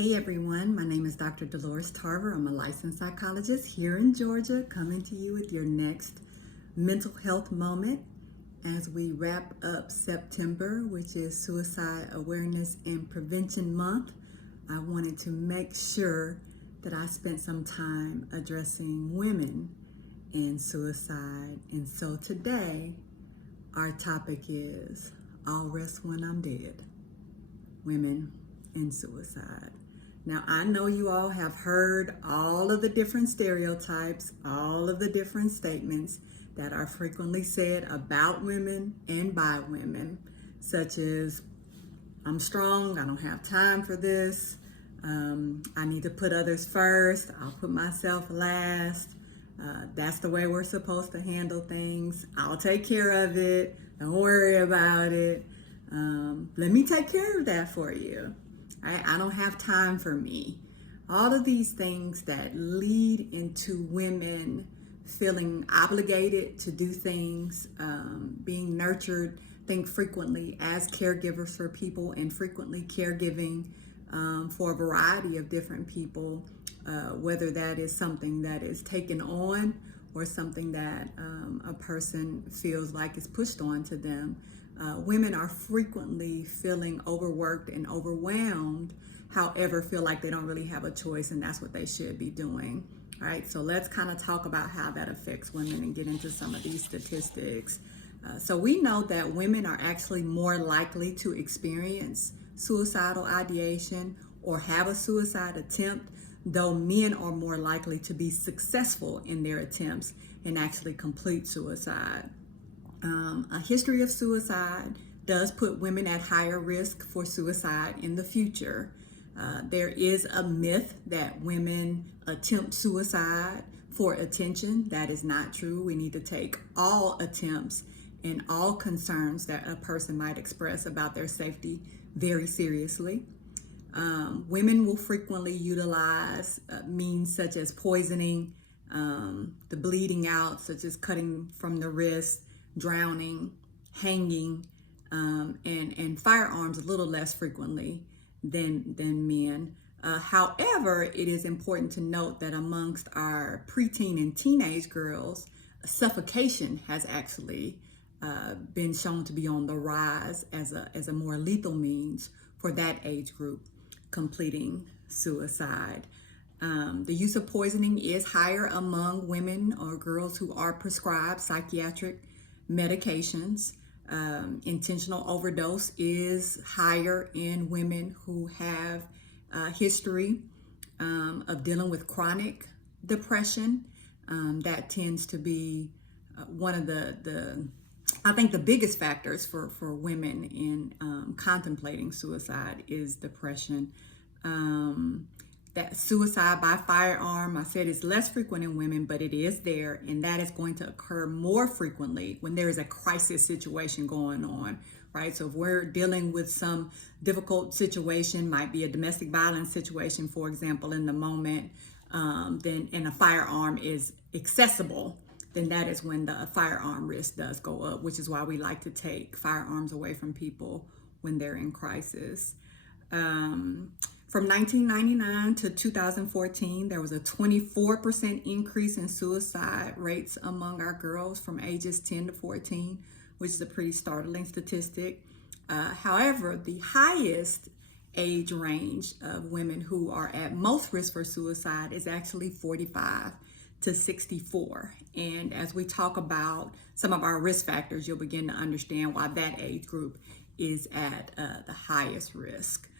Hey everyone, my name is Dr. Dolores Tarver. I'm a licensed psychologist here in Georgia, coming to you with your next mental health moment as we wrap up September, which is Suicide Awareness and Prevention Month. I wanted to make sure that I spent some time addressing women and suicide. And so today, our topic is I'll Rest When I'm Dead, Women and Suicide. Now, I know you all have heard all of the different stereotypes, all of the different statements that are frequently said about women and by women, such as, I'm strong, I don't have time for this, I need to put others first, I'll put myself last, that's the way we're supposed to handle things, I'll take care of it, don't worry about it, let me take care of that for you. I don't have time for me. All of these things that lead into women feeling obligated to do things, being nurtured, think frequently as caregivers for people and frequently caregiving for a variety of different people, whether that is something that is taken on or something that a person feels like is pushed on to them. Women are frequently feeling overworked and overwhelmed, however, feel like they don't really have a choice and that's what they should be doing. All right, so let's kind of talk about how that affects women and get into some of these statistics. So we know that women are actually more likely to experience suicidal ideation or have a suicide attempt, though men are more likely to be successful in their attempts and actually complete suicide. A history of suicide does put women at higher risk for suicide in the future. There is a myth that women attempt suicide for attention. That is not true. We need to take all attempts and all concerns that a person might express about their safety very seriously. Women will frequently utilize means such as poisoning, the bleeding out, such as cutting from the wrist, drowning, hanging, and firearms a little less frequently than men. However, it is important to note that amongst our preteen and teenage girls, suffocation has actually been shown to be on the rise as a more lethal means for that age group completing suicide. The use of poisoning is higher among women or girls who are prescribed psychiatric medications. Intentional overdose is higher in women who have a history of dealing with chronic depression. That tends to be one of I think the biggest factors for women in contemplating suicide is depression. That suicide by firearm, I said, is less frequent in women, but it is there, and that is going to occur more frequently when there is a crisis situation going on, right? So if we're dealing with some difficult situation, might be a domestic violence situation, for example, in the moment, and a firearm is accessible, then that is when the firearm risk does go up, which is why we like to take firearms away from people when they're in crisis. From 1999 to 2014, there was a 24% increase in suicide rates among our girls from ages 10 to 14, which is a pretty startling statistic. However, the highest age range of women who are at most risk for suicide is actually 45 to 64. And as we talk about some of our risk factors, you'll begin to understand why that age group is at the highest risk.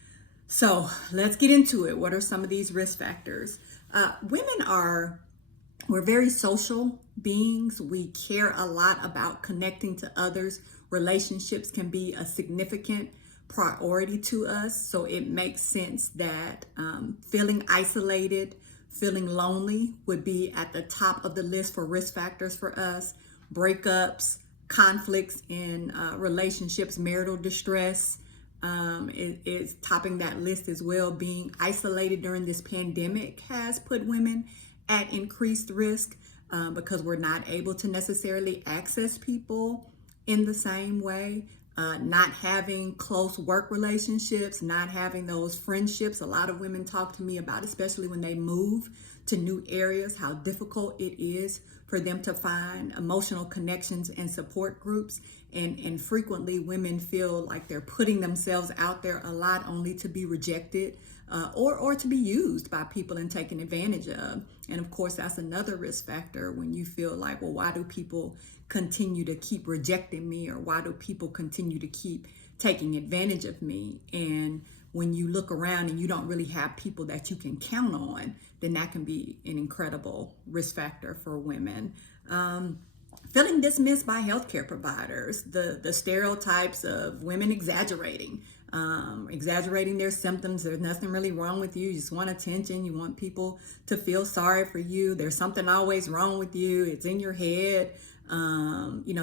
So let's get into it. What are some of these risk factors? We're very social beings. We care a lot about connecting to others. Relationships can be a significant priority to us. So it makes sense that feeling isolated, feeling lonely would be at the top of the list for risk factors for us. Breakups, conflicts in relationships, marital distress, is topping that list as well. Being isolated during this pandemic has put women at increased risk because we're not able to necessarily access people in the same way. not having close work relationships, not having those friendships. A lot of women talk to me about, especially when they move to new areas, how difficult it is for them to find emotional connections and support groups. And frequently women feel like they're putting themselves out there a lot only to be rejected or to be used by people and taken advantage of. And of course, that's another risk factor when you feel like, well, why do people continue to keep rejecting me, or why do people continue to keep taking advantage of me? And when you look around and you don't really have people that you can count on, then that can be an incredible risk factor for women. Feeling dismissed by healthcare providers, the stereotypes of women exaggerating their symptoms. There's nothing really wrong with you. You just want attention. You want people to feel sorry for you. There's something always wrong with you. It's in your head.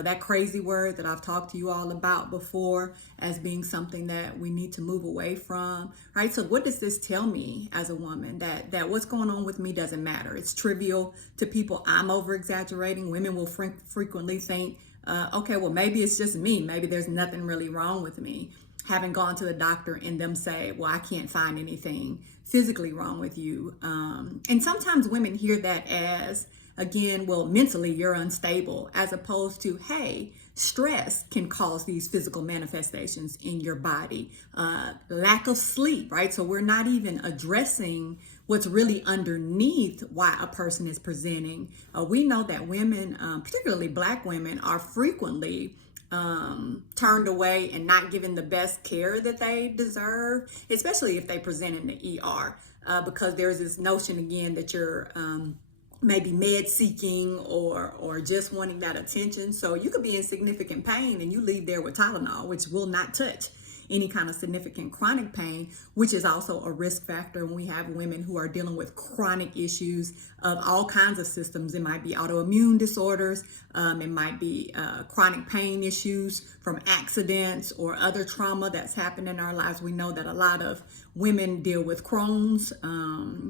That crazy word that I've talked to you all about before as being something that we need to move away from, right? So what does this tell me as a woman? That what's going on with me doesn't matter. It's trivial to people. I'm over exaggerating. Women will frequently think, okay, well, maybe it's just me. Maybe there's nothing really wrong with me. Having gone to the doctor and them say, well, I can't find anything physically wrong with you. And sometimes women hear that as, again, well, mentally you're unstable, as opposed to, hey, stress can cause these physical manifestations in your body. Lack of sleep, right? So we're not even addressing what's really underneath why a person is presenting. We know that women, particularly Black women, are frequently turned away and not given the best care that they deserve, especially if they present in the ER, because there's this notion again that you're maybe med seeking or just wanting that attention. So you could be in significant pain and you leave there with Tylenol, which will not touch any kind of significant chronic pain, which is also a risk factor when we have women who are dealing with chronic issues of all kinds of systems. It might be autoimmune disorders, it might be chronic pain issues from accidents or other trauma that's happened in our lives. We know that a lot of women deal with Crohn's.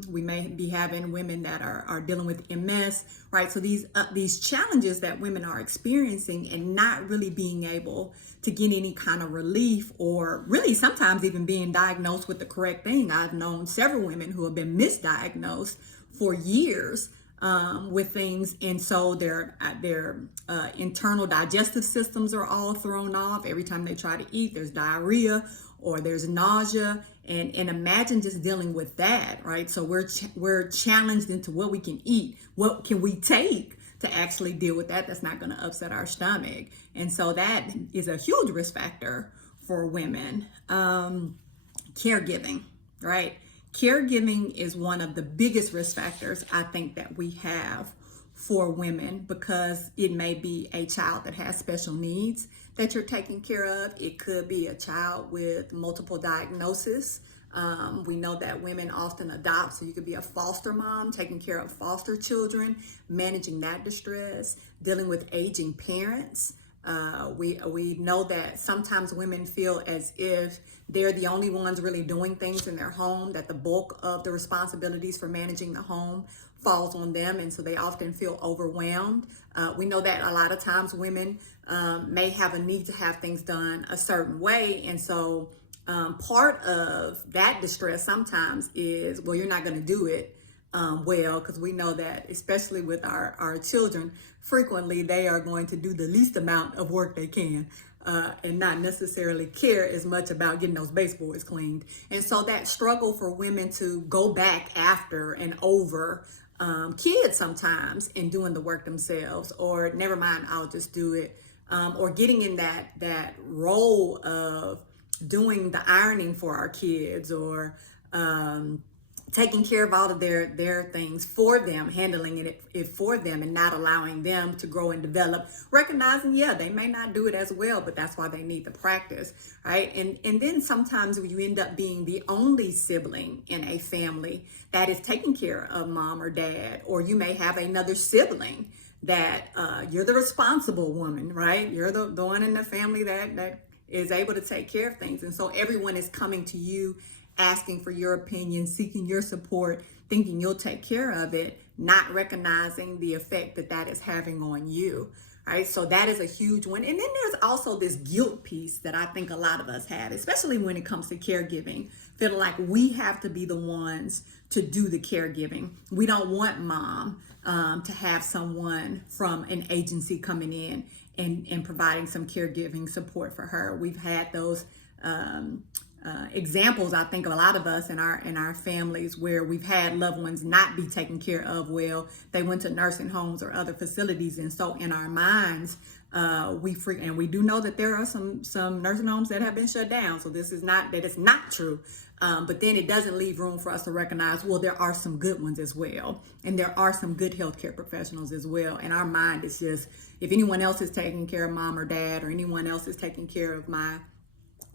We may be having women that are dealing with MS, right? So these challenges that women are experiencing and not really being able to get any kind of relief, or really sometimes even being diagnosed with the correct thing. I've known several women who have been misdiagnosed for years with things, and so their internal digestive systems are all thrown off. Every time they try to eat, there's diarrhea or there's nausea, and imagine just dealing with that, right? So we're challenged into what we can eat, what can we take to actually deal with that. That's not going to upset our stomach, and so that is a huge risk factor for women. Caregiving, right? Caregiving is one of the biggest risk factors I think that we have for women, because it may be a child that has special needs that you're taking care of. It could be a child with multiple diagnoses. We know that women often adopt, so you could be a foster mom, taking care of foster children, managing that distress, dealing with aging parents. We know that sometimes women feel as if they're the only ones really doing things in their home, that the bulk of the responsibilities for managing the home falls on them, and so they often feel overwhelmed. We know that a lot of times women may have a need to have things done a certain way, and so part of that distress sometimes is, well, you're not going to do it well, because we know that, especially with our children, frequently they are going to do the least amount of work they can and not necessarily care as much about getting those baseboards cleaned. And so that struggle for women to go back after and over kids sometimes and doing the work themselves, or never mind, I'll just do it, or getting in that role of doing the ironing for our kids, or taking care of all of their things for them, handling it for them, and not allowing them to grow and develop, recognizing, yeah, they may not do it as well, but that's why they need the practice, right? And then sometimes you end up being the only sibling in a family that is taking care of mom or dad, or you may have another sibling that you're the responsible woman, right? You're the one in the family that is able to take care of things. And so everyone is coming to you, asking for your opinion, seeking your support, thinking you'll take care of it, not recognizing the effect that is having on you. right? So that is a huge one. And then there's also this guilt piece that I think a lot of us have, especially when it comes to caregiving, feeling like we have to be the ones to do the caregiving. We don't want mom to have someone from an agency coming in and providing some caregiving support for her. We've had those examples, I think, of a lot of us in our families where we've had loved ones not be taken care of well. They went to nursing homes or other facilities, and so in our minds, we do know that there are some nursing homes that have been shut down. So this is not that it's not true, but then it doesn't leave room for us to recognize, well, there are some good ones as well, and there are some good healthcare professionals as well. And our mind is just, if anyone else is taking care of mom or dad, or anyone else is taking care of my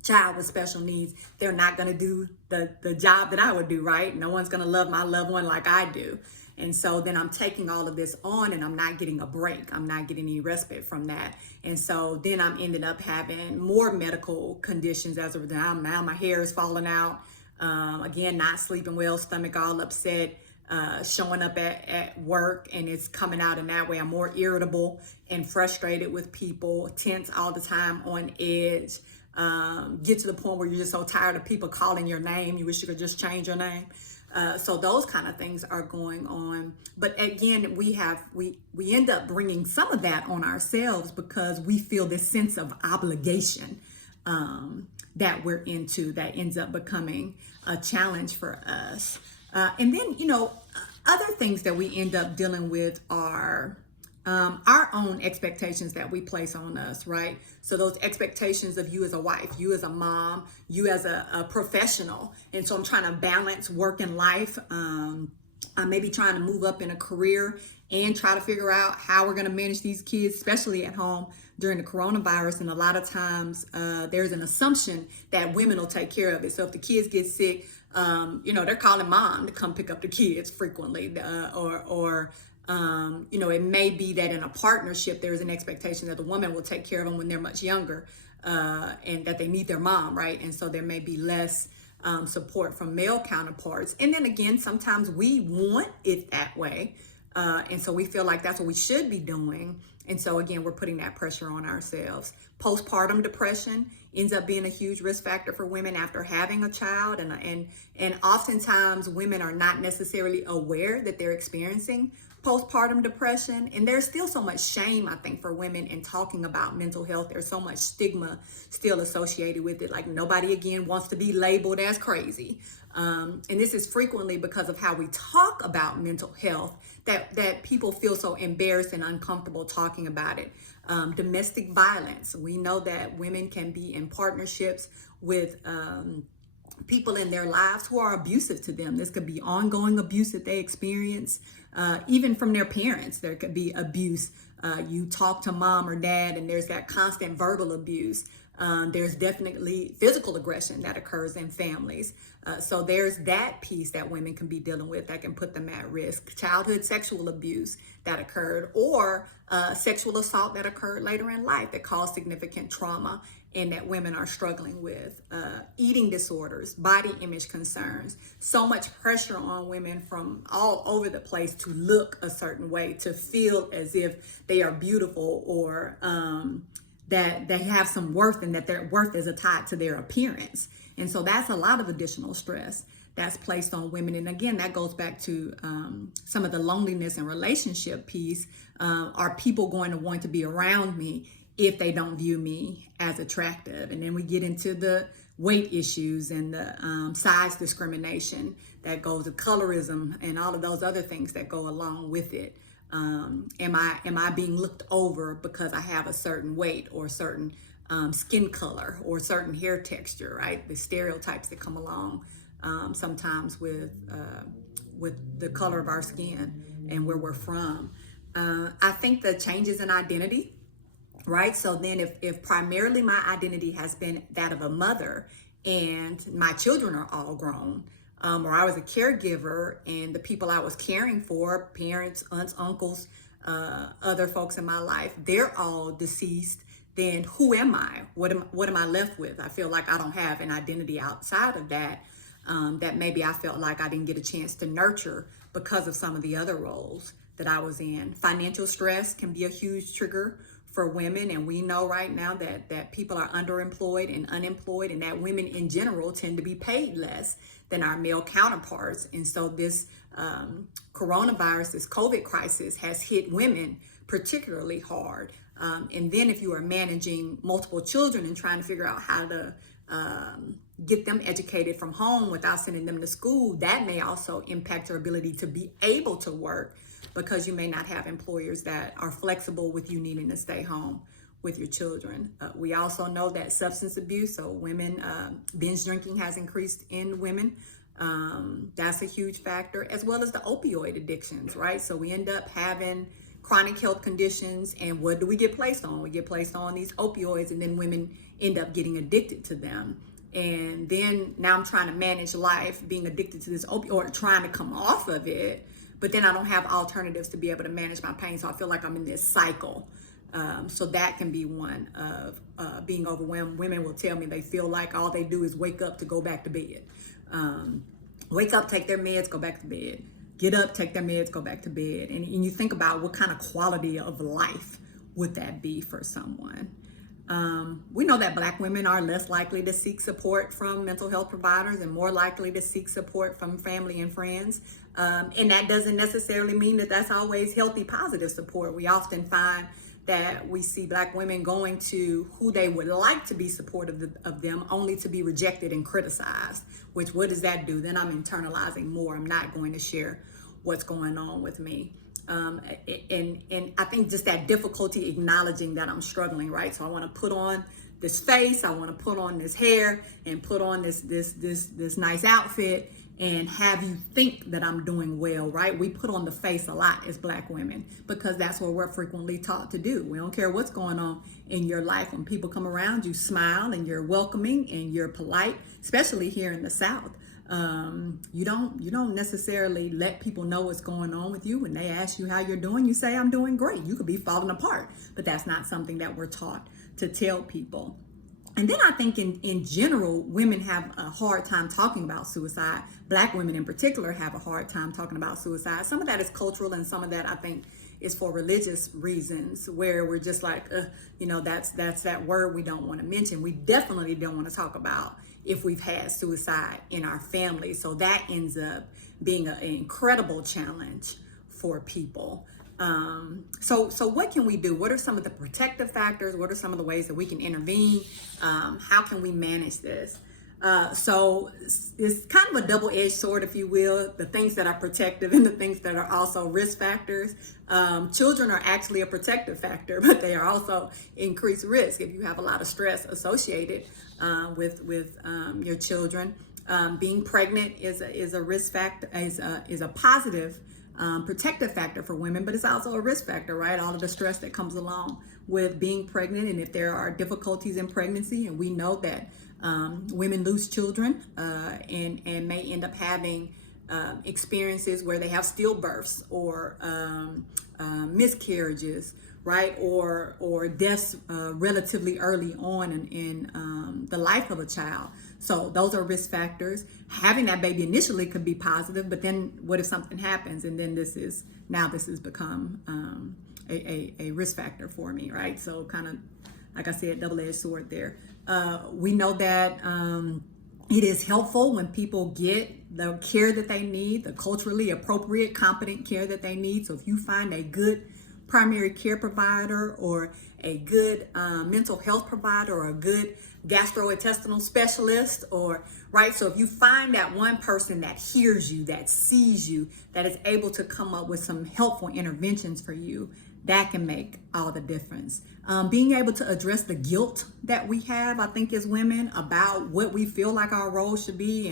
child with special needs, they're not going to do the job that I would do, right? No one's going to love my loved one like I do. And so then I'm taking all of this on and I'm not getting a break. I'm not getting any respite from that. And so then I'm ended up having more medical conditions as a result. Now my hair is falling out. Again, not sleeping well, stomach all upset, showing up at work, and it's coming out in that way. I'm more irritable and frustrated with people, tense all the time, on edge. Get to the point where you're just so tired of people calling your name, you wish you could just change your name. So those kind of things are going on. But again, we end up bringing some of that on ourselves because we feel this sense of obligation that we're into, that ends up becoming a challenge for us. And then, other things that we end up dealing with are our own expectations that we place on us, right? So those expectations of you as a wife, you as a mom, you as a professional. And so I'm trying to balance work and life. I'm maybe trying to move up in a career and try to figure out how we're going to manage these kids, especially at home during the coronavirus. And a lot of times there's an assumption that women will take care of it. So if the kids get sick, they're calling mom to come pick up the kids frequently, it may be that in a partnership, there's an expectation that the woman will take care of them when they're much younger, and that they need their mom, right? And so there may be less support from male counterparts. And then again, sometimes we want it that way. And so we feel like that's what we should be doing. And so again, we're putting that pressure on ourselves. Postpartum depression ends up being a huge risk factor for women after having a child. And oftentimes women are not necessarily aware that they're experiencing postpartum depression. And there's still so much shame, I think, for women in talking about mental health. There's so much stigma still associated with it. Like nobody, again, wants to be labeled as crazy. And this is frequently because of how we talk about mental health that people feel so embarrassed and uncomfortable talking about it. Domestic violence. We know that women can be in partnerships with people in their lives who are abusive to them. This could be ongoing abuse that they experience, even from their parents. There could be abuse. You talk to mom or dad and there's that constant verbal abuse. There's definitely physical aggression that occurs in families. So there's that piece that women can be dealing with that can put them at risk. Childhood sexual abuse that occurred, or sexual assault that occurred later in life that caused significant trauma and that women are struggling with. Eating disorders, body image concerns, so much pressure on women from all over the place to look a certain way, to feel as if they are beautiful, or that they have some worth and that their worth is tied to their appearance. And so that's a lot of additional stress that's placed on women. And again, that goes back to some of the loneliness and relationship piece. Are people going to want to be around me if they don't view me as attractive? And then we get into the weight issues and the size discrimination that goes to colorism and all of those other things that go along with it. Am I being looked over because I have a certain weight or certain skin color or certain hair texture, right? The stereotypes that come along sometimes with the color of our skin and where we're from. I think the changes in identity, right? So then if primarily my identity has been that of a mother and my children are all grown, or I was a caregiver and the people I was caring for, parents, aunts, uncles, other folks in my life, they're all deceased, then who am I? What am I left with? I feel like I don't have an identity outside of that, that maybe I felt like I didn't get a chance to nurture because of some of the other roles that I was in. Financial stress can be a huge trigger for women, and we know right now that people are underemployed and unemployed, and that women in general tend to be paid less than our male counterparts. And so this coronavirus, this COVID crisis, has hit women particularly hard. And then if you are managing multiple children and trying to figure out how to get them educated from home without sending them to school, that may also impact your ability to be able to work, because you may not have employers that are flexible with you needing to stay home with your children. We also know that substance abuse, so women, binge drinking has increased in women. That's a huge factor, as well as the opioid addictions, right? So we end up having chronic health conditions, and what do we get placed on? We get placed on these opioids, and then women end up getting addicted to them. And then now I'm trying to manage life being addicted to this opioid, or trying to come off of it, but then I don't have alternatives to be able to manage my pain. So I feel like I'm in this cycle. So that can be one of being overwhelmed. Women will tell me they feel like all they do is wake up to go back to bed. Wake up, take their meds, go back to bed. Get up, take their meds, go back to bed. And you think about what kind of quality of life would that be for someone. We know that Black women are less likely to seek support from mental health providers and more likely to seek support from family and friends. And that doesn't necessarily mean that that's always healthy, positive support. We often find that we see Black women going to who they would like to be supportive of them, only to be rejected and criticized, which what does that do? Then I'm internalizing more. I'm not going to share what's going on with me. And I think just that difficulty acknowledging that I'm struggling, right? So I want to put on this face, I want to put on this hair, and put on this nice outfit, and have you think that I'm doing well, right? We put on the face a lot as Black women because that's what we're frequently taught to do. We don't care what's going on in your life. When people come around, you smile and you're welcoming and you're polite, especially here in the South. You don't necessarily let people know what's going on with you. When they ask you how you're doing, you say, I'm doing great. You could be falling apart, but that's not something that we're taught to tell people. And then I think in general, women have a hard time talking about suicide. Black women in particular have a hard time talking about suicide. Some of that is cultural, and some of that I think is for religious reasons, where we're just like, that's that word we don't want to mention. We definitely don't want to talk about if we've had suicide in our family. So that ends up being an incredible challenge for people. So what can we do? What are some of the protective factors? What are some of the ways that we can intervene? How can we manage this? So it's kind of a double-edged sword, if you will, the things that are protective and the things that are also risk factors. Children are actually a protective factor, but they are also increased risk if you have a lot of stress associated with your children. Being pregnant is a risk factor, is a positive protective factor for women, but it's also a risk factor, right? All of the stress that comes along with being pregnant, and if there are difficulties in pregnancy, and we know that women lose children and may end up having experiences where they have stillbirths or miscarriages, right? Or deaths relatively early on in the life of a child. So those are risk factors. Having that baby initially could be positive, but then what if something happens, and then this has become a risk factor for me, right? So kind of, like I said, double-edged sword there. We know that it is helpful when people get the care that they need, the culturally appropriate, competent care that they need. So if you find a good primary care provider, or a good mental health provider, or a good gastrointestinal specialist, or right. So if you find that one person that hears you, that sees you, that is able to come up with some helpful interventions for you, that can make all the difference. Being able to address the guilt that we have, I think, as women, about what we feel like our role should be,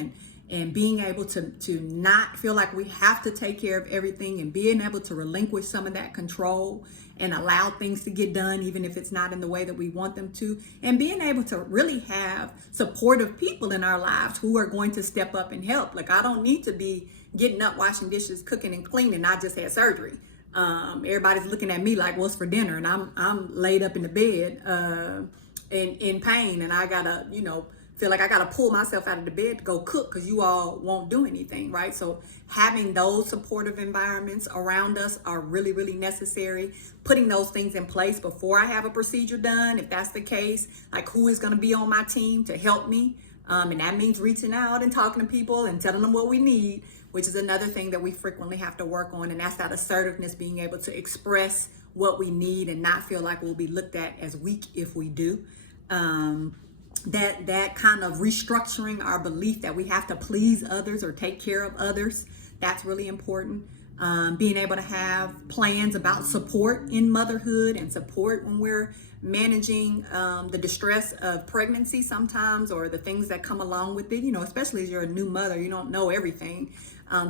and being able to not feel like we have to take care of everything, and being able to relinquish some of that control and allow things to get done, even if it's not in the way that we want them to, and being able to really have supportive people in our lives who are going to step up and help. Like, I don't need to be getting up, washing dishes, cooking and cleaning. I just had surgery. Everybody's looking at me like, what's for dinner? And I'm laid up in the bed in pain, and I gotta, feel like I got to pull myself out of the bed to go cook because you all won't do anything, right? So having those supportive environments around us are really, really necessary. Putting those things in place before I have a procedure done, if that's the case, like who is going to be on my team to help me. And that means reaching out and talking to people and telling them what we need, which is another thing that we frequently have to work on. And that's that assertiveness, being able to express what we need and not feel like we'll be looked at as weak if we do. That kind of restructuring our belief that we have to please others or take care of others, that's really important. Being able to have plans about support in motherhood and support when we're managing the distress of pregnancy sometimes, or the things that come along with it, especially as you're a new mother, you don't know everything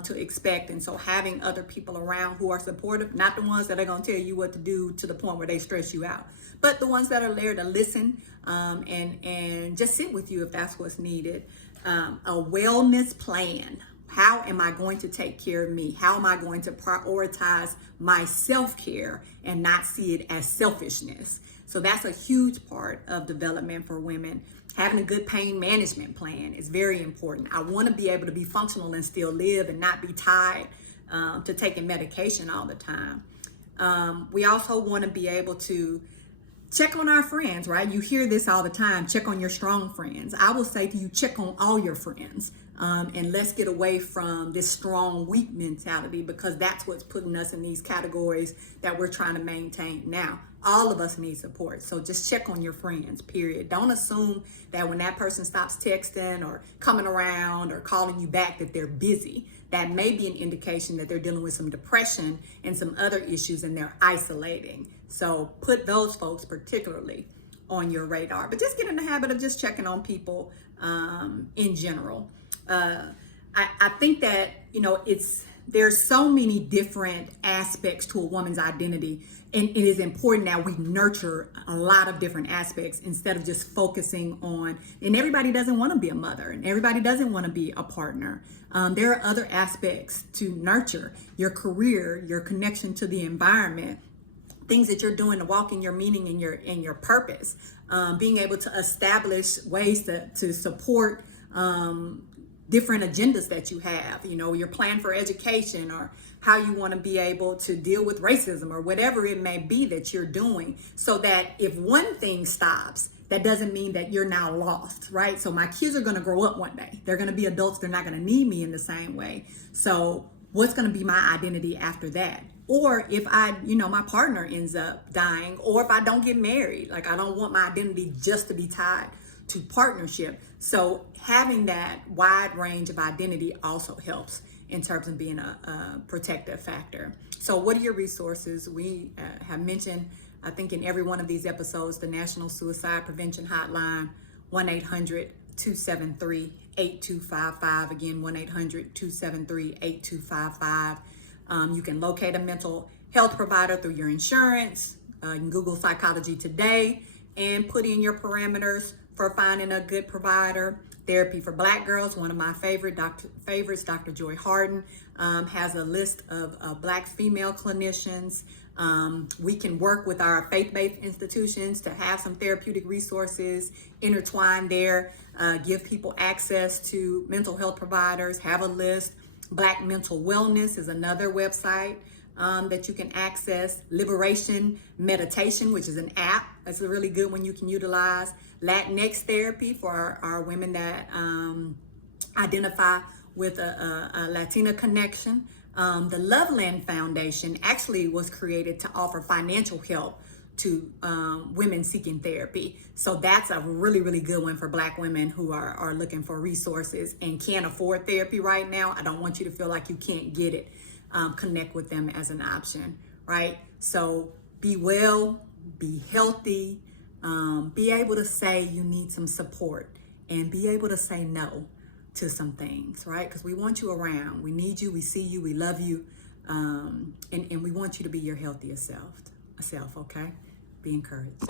to expect. And so having other people around who are supportive, not the ones that are going to tell you what to do to the point where they stress you out, but the ones that are there to listen and just sit with you if that's what's needed. A wellness plan. How am I going to take care of me? How am I going to prioritize my self-care and not see it as selfishness? So that's a huge part of development for women. Having a good pain management plan is very important. I want to be able to be functional and still live and not be tied to taking medication all the time. We also want to be able to check on our friends, right? You hear this all the time, check on your strong friends. I will say to you, check on all your friends. And let's get away from this strong, weak mentality, because that's what's putting us in these categories that we're trying to maintain now. All of us need support. So just check on your friends, period. Don't assume that when that person stops texting or coming around or calling you back that they're busy. That may be an indication that they're dealing with some depression and some other issues and they're isolating. So put those folks particularly on your radar. But just get in the habit of just checking on people in general. I think that, there's so many different aspects to a woman's identity, and it is important that we nurture a lot of different aspects instead of just focusing on, and everybody doesn't want to be a mother and everybody doesn't want to be a partner. There are other aspects to nurture: your career, your connection to the environment, things that you're doing to walk in your meaning and your purpose, being able to establish ways to support different agendas that you have, your plan for education, or how you want to be able to deal with racism, or whatever it may be that you're doing, so that if one thing stops, that doesn't mean that you're now lost, right? So my kids are going to grow up one day. They're going to be adults. They're not going to need me in the same way. So what's going to be my identity after that? Or if my partner ends up dying, or if I don't get married, like I don't want my identity just to be tied to partnership. So having that wide range of identity also helps in terms of being a protective factor. So what are your resources? We have mentioned, I think in every one of these episodes, the National Suicide Prevention Hotline, 1-800-273-8255. Again, 1-800-273-8255. You can locate a mental health provider through your insurance. You can Google Psychology Today and put in your parameters for finding a good provider. Therapy for Black Girls, one of my favorites, Dr. Joy Harden, has a list of Black female clinicians. We can work with our faith-based institutions to have some therapeutic resources intertwined there, give people access to mental health providers, have a list. Black Mental Wellness is another website that you can access. Liberation Meditation, which is an app. That's a really good one you can utilize. Latinx Therapy for our women that identify with a Latina connection. The Loveland Foundation actually was created to offer financial help to women seeking therapy. So that's a really, really good one for Black women who are looking for resources and can't afford therapy right now. I don't want you to feel like you can't get it. Connect with them as an option, right? So be well, be healthy, be able to say you need some support, and be able to say no to some things, right? Because we want you around. We need you, we see you, we love you, and we want you to be your healthiest self, okay? Be encouraged.